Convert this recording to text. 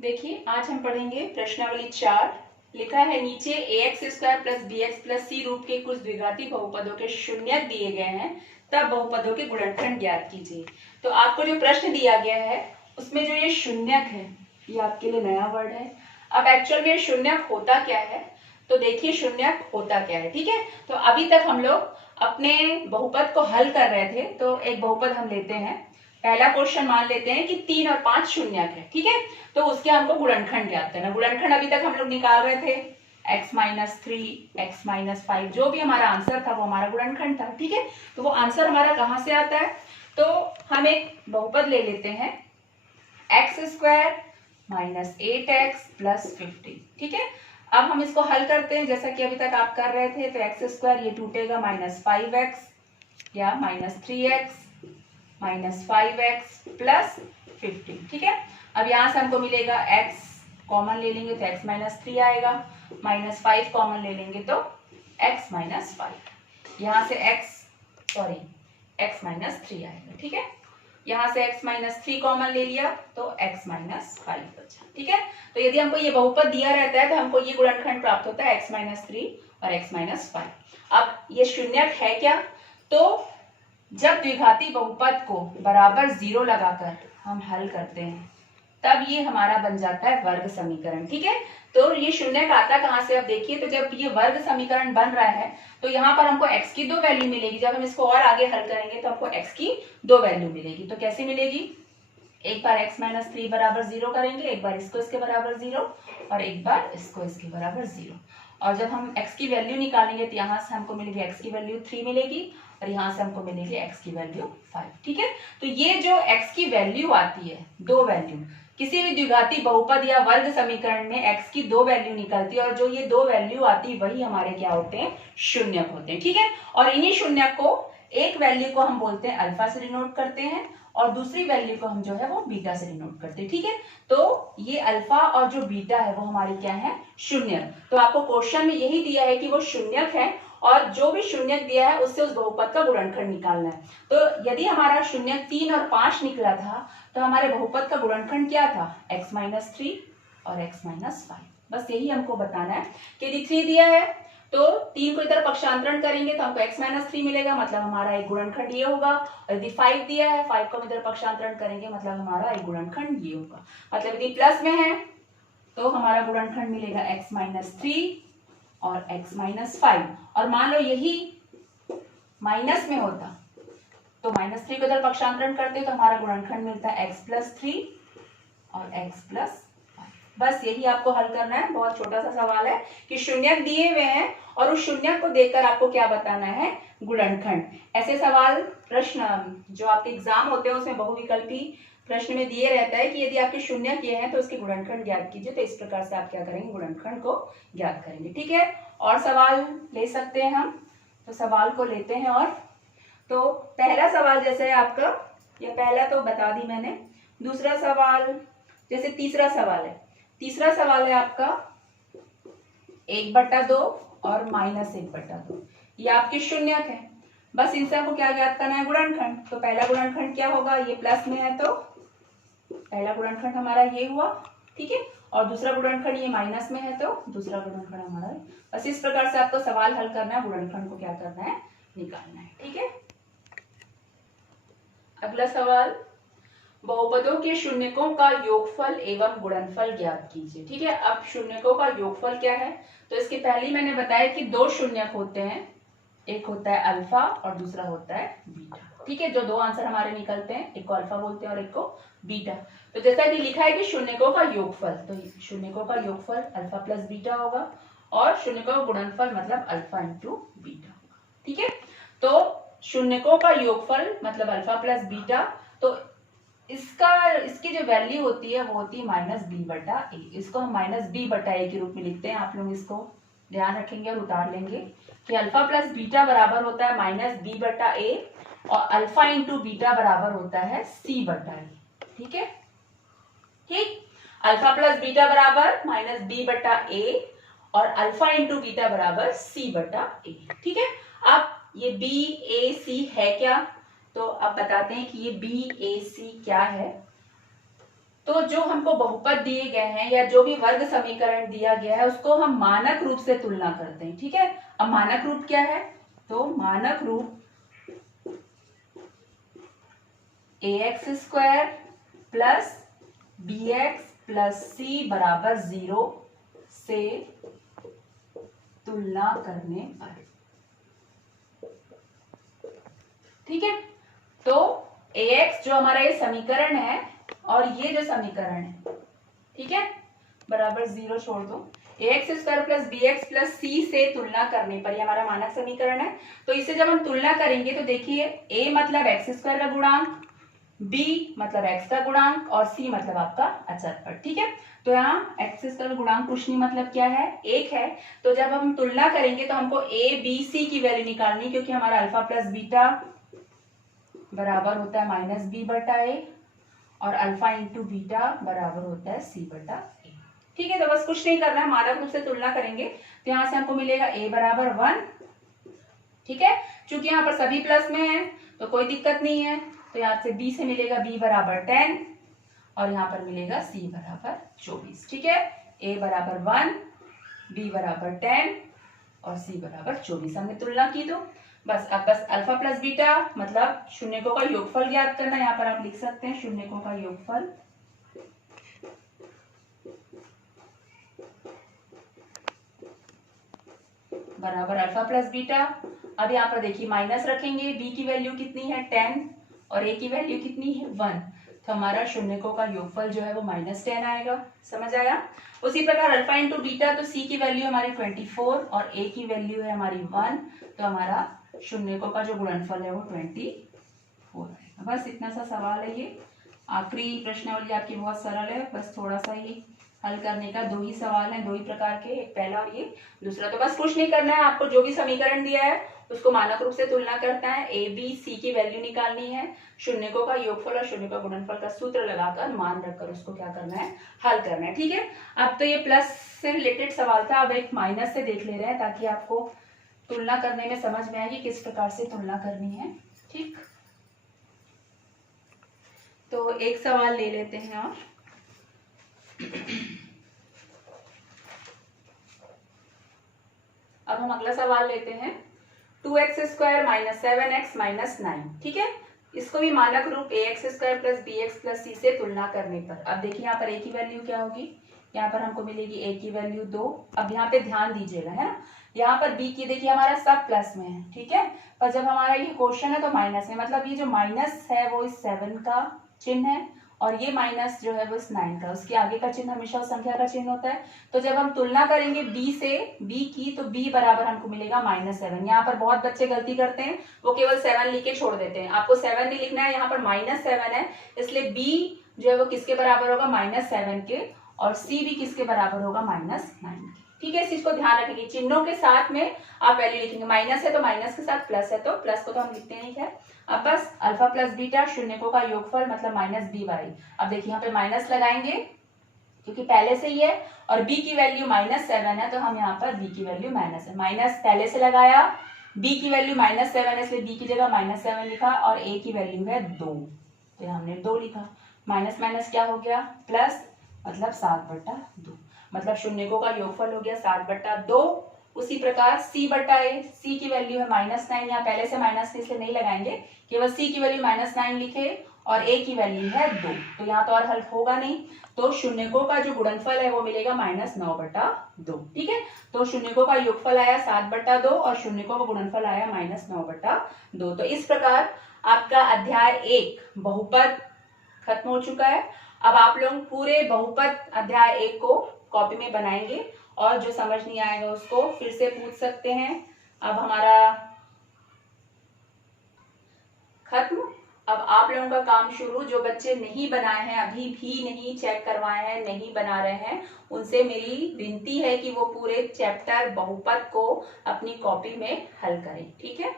देखिए आज हम पढ़ेंगे प्रश्नावली 4। लिखा है नीचे ax² plus bx plus c रूप के कुछ द्विघाती बहुपदों के शून्यक दिए गए हैं, तब बहुपदों के गुणनखंड ज्ञात कीजिए। तो आपको जो प्रश्न दिया गया है उसमें जो ये शून्यक है ये आपके लिए नया वर्ड है। अब एक्चुअल में शून्यक होता क्या है, तो देखिए शून्यक होता क्या है। ठीक है, तो अभी तक हम लोग अपने बहुपद को हल कर रहे थे। तो एक बहुपद हम लेते हैं, पहला क्वेश्चन मान लेते हैं कि 3 और 5 शून्यक है। ठीक है, तो उसके हमको गुणनखंड ज्ञात करना। गुणनखंड अभी तक हम लोग निकाल रहे थे x-3 x-5, जो भी हमारा आंसर था वो हमारा गुणनखंड था। ठीक है, तो वो आंसर हमारा कहां से आता है, तो हम एक बहुपद ले लेते हैं x² माइनस 8x प्लस 15। ठीक है, अब हम इसको हल करते हैं जैसा कि अभी तक आप कर रहे थे। तो x² ये टूटेगा -5x या -3x माइनस 5x प्लस 15। ठीक है, अब यहां से हमको मिलेगा x कॉमन ले लेंगे तो x-3 आएगा, -5 कॉमन ले लेंगे तो x-5, यहां से x-3 आएगा। ठीक है, यहां से x-3 कॉमन ले लिया तो x-5 बचा। ठीक है, तो यदि हमको ये बहुपद दिया रहता है तो हमको ये गुणनखंड प्राप्त होता है x-3 और x-5। अब ये शून्यक है क्या, तो जब द्विघाती बहुपद को बराबर 0 लगाकर हम हल करते हैं तब ये हमारा बन जाता है वर्ग समीकरण। ठीक है, तो ये शून्यक आता कहां से, अब देखिए तो जब ये वर्ग समीकरण बन रहा है तो यहाँ पर हमको x की 2 वैल्यू मिलेगी। जब हम इसको और आगे हल करेंगे तो हमको x की 2 वैल्यू मिलेगी। तो कैसे मिलेगी, एक बार x-3 बराबर 0 करेंगे, एक बार इसको इसके बराबर 0 और एक बार इसको इसके बराबर 0। और जब हम x की वैल्यू निकालेंगे तो यहाँ से हमको मिलेगी x की वैल्यू 3 मिलेगी और यहाँ से हमको मिलेगी x की वैल्यू 5। ठीक है, तो ये जो x की वैल्यू आती है, 2 वैल्यू, किसी भी द्विघाती बहुपद या वर्ग समीकरण में x की 2 वैल्यू निकलती है और जो ये 2 वैल्यू आती है वही हमारे क्या होते हैं, शून्यक होते हैं। ठीक है, और इन्हीं शून्यक को एक वैल्यू को हम बोलते हैं अल्फा से डिनोट करते हैं और दूसरी वैल्यू को हम जो है वो बीटा से डिनोट करते हैं। ठीक है, तो ये अल्फा और जो बीटा है वो हमारी क्या है, शून्यक। तो आपको क्वेश्चन में यही दिया है कि वो शून्यक है और जो भी शून्यक दिया है उससे उस बहुपद का गुणनखंड निकालना है। तो यदि हमारा शून्यक 3 और 5 निकला था तो हमारे बहुपद का गुणनखंड क्या था, x-3 और x-5। बस यही हमको बताना है कि यदि 3 दिया है तो 3 को इधर पक्षांतरण करेंगे तो हमको x-3 मिलेगा, मतलब हमारा एक गुणनखंड ये होगा। और यदि 5 दिया है, 5 को इधर पक्षांतरण करेंगे मतलब हमारा एक गुणनखंड ये होगा। मतलब यदि प्लस में है तो हमारा गुणनखंड मिलेगा x-3 और x-5। और मान लो यही माइनस में होता तो -3 को इधर पक्षांतरण करते तो हमारा गुणनखंड मिलता है x+3 और x+5। बस यही आपको हल करना है। बहुत छोटा सा सवाल है कि शून्यक दिए हुए हैं और उस शून्यक को देखकर आपको क्या बताना है, गुणनखंड। ऐसे सवाल प्रश्न जो आपके एग्जाम होते हैं उसमें बहुविकल्पी प्रश्न में दिए रहता है कि यदि आपके शून्यक ये हैं तो उसके गुणनखंड ज्ञात कीजिए। तो इस प्रकार से आप क्या करेंगे, गुणनखंड को ज्ञात करेंगे। ठीक है, और सवाल ले सकते हैं हम, तो सवाल को लेते हैं। और तो पहला सवाल जैसे है आपका, ये पहला तो बता दी मैंने। दूसरा सवाल जैसे तीसरा सवाल है, तीसरा सवाल है आपका 1/2 और -1/2, ये आपके शून्यक है। बस इनसे आपको क्या ज्ञात करना है, गुणनखंड। तो पहला गुणनखंड क्या होगा, ये प्लस में है तो पहला गुणनखंड हमारा ये हुआ। ठीक है, और दूसरा गुणनखंड ये माइनस में है तो दूसरा गुणनखंड हमारा। बस इस प्रकार से आपको सवाल हल करना है, गुणनखंड को क्या करना है, निकालना है। ठीक है, अगला सवाल, बहुपदों के शून्यकों का योगफल एवं गुणनफल ज्ञात कीजिए। ठीक है, अब शून्यकों का योगफल क्या है, तो इसके पहले मैंने बताया कि 2 शून्यक होते हैं, एक होता है अल्फा और दूसरा होता है बीटा। ठीक है, जो 2 आंसर हमारे निकलते हैं, एक को अल्फा बोलते हैं और एक को बीटा। तो जैसा कि लिखा है कि शून्यकों का योगफल, तो शून्यकों का योगफल अल्फा प्लस बीटा होगा और शून्यकों का गुणनफल मतलब अल्फा इंटू बीटा होगा। ठीक है, तो शून्यकों का योगफल मतलब अल्फा प्लस बीटा, तो इसकी जो वैल्यू होती है वो होती है -b/a। इसको हम -b/a के रूप में लिखते हैं। आप लोग इसको ध्यान रखेंगे और उतार लेंगे कि अल्फा प्लस बीटा बराबर होता है -b/a और अल्फा इंटू बीटा बराबर होता है c/a। ठीक है, ठीक, अल्फा प्लस बीटा बराबर -b/a और अल्फा इंटू बीटा बराबर c/a। ठीक है, अब ये BAC है क्या, तो अब बताते हैं कि ये BAC क्या है। तो जो हमको बहुपद दिए गए हैं या जो भी वर्ग समीकरण दिया गया है उसको हम मानक रूप से तुलना करते हैं। ठीक है, अब मानक रूप क्या है? तो मानक रूप ax square plus bx plus c बराबर 0 से तुलना करने पर। ठीक है, तो ax जो हमारा ये समीकरण है और ये जो समीकरण है, ठीक है, बराबर 0 छोड़ दो, ax square plus bx plus c से तुलना करने पर, ये हमारा मानक समीकरण है। तो इसे जब हम तुलना करेंगे तो देखिए a मतलब x स्क्वायर का गुणांक, b मतलब x का गुणांक और c मतलब आपका अचर। ठीक है, तो यहाँ x स्क्वायर गुणांक कुछ नहीं मतलब क्या है? 1 है। तो जब हम तुलना करेंगे तो हमको a b c की वैल्यू निकालनी, क्योंकि हमारा अल्फा प्लस बीटा बराबर होता है माइनस बी बटा ए और अल्फा इंटू बीटा बराबर होता है सी बटा ए। ठीक है, तो बस कुछ नहीं करना है, मानक रूप से तुलना करेंगे तो यहाँ से हमको मिलेगा a बराबर 1। ठीक है, चूंकि यहाँ पर सभी प्लस में है तो कोई दिक्कत नहीं है, तो यहाँ से b से मिलेगा b बराबर 10 और यहाँ पर मिलेगा c बराबर 24। ठीक है, a बराबर 1, b बराबर 10 और c बराबर 24 हमने तुलना की। तो बस अब बस अल्फा प्लस बीटा मतलब शून्यकों का योगफल ज्ञात करना। यहाँ पर आप लिख सकते हैं शून्यकों का योगफल बराबर अल्फा प्लस बीटा। अब यहाँ पर देखिए माइनस रखेंगे, b की वैल्यू कितनी है 10 और a की वैल्यू कितनी है 1, तो हमारा शून्यकों का योगफल जो है वो -10 आएगा। समझ आया? उसी प्रकार अल्फा इंटू बीटा, तो c की वैल्यू हमारी 24 और a की वैल्यू है हमारी 1, तो हमारा शून्यकों का जो गुणनफल है वो 24 आएगा। बस इतना सा सवाल है ये। आखिरी प्रश्नावली आपकी बहुत सरल है, बस थोड़ा सा ही हल करने का, 2 ही सवाल हैं, 2 ही प्रकार के, एक पहला और ये दूसरा। तो बस कुछ नहीं करना है, आपको जो भी समीकरण दिया है उसको मानक रूप से तुलना करता है, a b c की वैल्यू निकालनी है, शून्यकों का योगफल और शून्य का गुणनफल का सूत्र लगाकर मान रखकर उसको क्या करना है? हल करना है। ठीक है, अब तो ये प्लस से रिलेटेड सवाल था, अब एक माइनस से देख ले रहे हैं ताकि आपको तुलना करने में समझ में आए कि किस प्रकार से तुलना करनी है। ठीक, तो एक सवाल ले लेते हैं और अब हम अगला सवाल लेते हैं 2x square minus 7x minus 9। ठीक है, इसको भी मानक रूप ax square plus bx plus c से तुलना करने पर। अब देखिए यहाँ पर a की वैल्यू क्या होगी? यहाँ पर हमको मिलेगी a की वैल्यू 2। अब यहाँ पे ध्यान दीजिएगा, है ना, यहाँ पर b की देखिए हमारा सब प्लस में है, ठीक है, पर जब हमारा ये क्वेश्चन है तो माइनस में, मतलब ये जो माइनस है वो इस 7 का चिन्ह है और ये माइनस जो है वो इस 9 का, उसके आगे का चिन्ह हमेशा उस संख्या का चिन्ह होता है। तो जब हम तुलना करेंगे b से b की, तो b बराबर हमको मिलेगा -7। यहाँ पर बहुत बच्चे गलती करते हैं, वो केवल 7 लिख के छोड़ देते हैं। आपको 7 नहीं लिखना है, यहाँ पर -7 है, इसलिए b जो है वो किसके बराबर होगा? -7 के, और c भी किसके बराबर होगा? -9 के। ठीक है, इस चीज को ध्यान रखेंगे, चिन्हों के साथ में आप वैल्यू लिखेंगे, माइनस है तो माइनस के साथ प्लस है तो प्लस को तो हम लिखते नहीं है। अब बस अल्फा प्लस बीटा शून्यकों का योगफल मतलब -b/। अब देखिए यहाँ पे माइनस लगाएंगे क्योंकि पहले से ही है और b की वैल्यू -7 है, तो हम यहाँ पर b की वैल्यू माइनस है, माइनस पहले से लगाया, b की वैल्यू -7 है इसलिए b की जगह -7 लिखा और a की वैल्यू है 2, तो हमने 2 लिखा। माइनस माइनस क्या हो गया? प्लस, मतलब 7/2, मतलब शून्यकों का योगफल हो गया 7/2। उसी प्रकार c बटा a, c की वैल्यू है -9, यहाँ पहले से माइनस इसलिए नहीं लगाएंगे, केवल c की वैल्यू -9 लिखे और a की वैल्यू है 2, तो यहाँ तो और हल होगा नहीं, तो शून्यकों का जो गुणनफल है वो मिलेगा -9/2। ठीक है, तो शून्यकों का योगफल आया 7/2 और शून्यकों का गुणनफल आया -9/2। तो इस प्रकार आपका अध्याय 1 बहुपद खत्म हो चुका है। अब आप लोग पूरे बहुपद अध्याय 1 को कॉपी में बनाएंगे और जो समझ नहीं आएगा उसको फिर से पूछ सकते हैं। अब हमारा खत्म। अब आप लोगों का काम शुरू, जो बच्चे नहीं बनाए हैं, अभी भी नहीं चेक करवाए हैं, नहीं बना रहे हैं, उनसे मेरी विनती है कि वो पूरे चैप्टर बहुपद को अपनी कॉपी में हल करें। ठीक है।